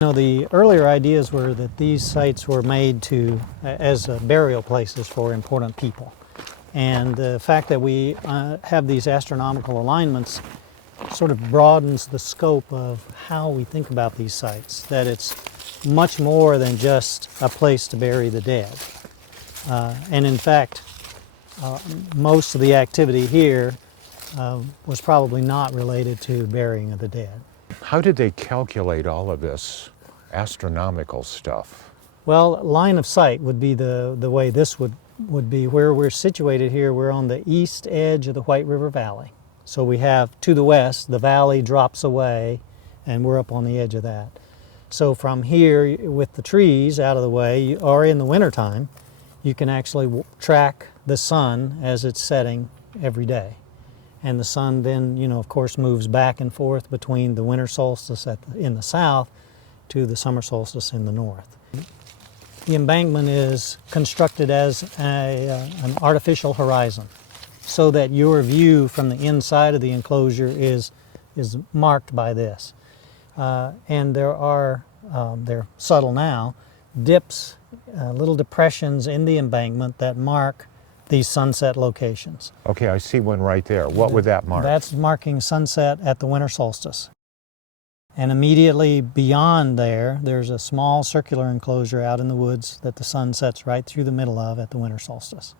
The earlier ideas were that these sites were made as burial places for important people. And the fact that we have these astronomical alignments sort of broadens the scope of how we think about these sites, that it's much more than just a place to bury the dead. And in fact, most of the activity here was probably not related to burying of the dead. How did they calculate all of this astronomical stuff? Well, line of sight would be the way this would be. Where we're situated here, we're on the east edge of the White River Valley. So we have to the west, the valley drops away, and we're up on the edge of that. So from here, with the trees out of the way, or in the wintertime, you can actually track the sun as it's setting every day. And the sun then, of course, moves back and forth between the winter solstice in the south to the summer solstice in the north. The embankment is constructed as an artificial horizon, so that your view from the inside of the enclosure is marked by this. And there are, they're subtle now, dips, little depressions in the embankment that mark these sunset locations. Okay, I see one right there. What would that mark? That's marking sunset at the winter solstice. And immediately beyond there, there's a small circular enclosure out in the woods that the sun sets right through the middle of at the winter solstice.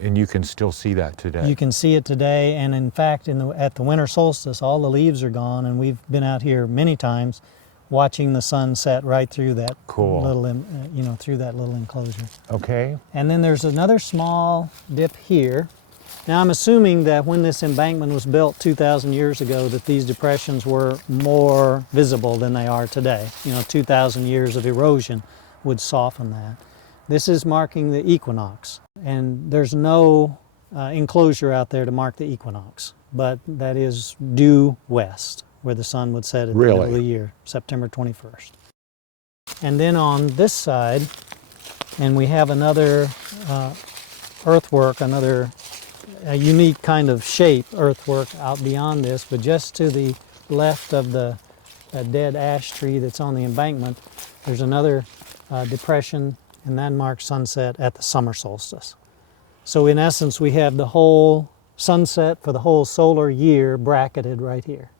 And you can still see that today? You can see it today, and in fact, at the winter solstice, all the leaves are gone, and we've been out here many times watching the sun set right through that little, through that little enclosure. Okay. And then there's another small dip here. Now I'm assuming that when this embankment was built 2,000 years ago that these depressions were more visible than they are today. 2,000 years of erosion would soften that. This is marking the equinox, and there's no enclosure out there to mark the equinox, but that is due west, where the sun would set at the middle of the year, September 21st. And then on this side, and we have another earthwork, another unique kind of shape earthwork out beyond this, but just to the left of that dead ash tree that's on the embankment, there's another depression, and that marks sunset at the summer solstice. So in essence, we have the whole sunset for the whole solar year bracketed right here.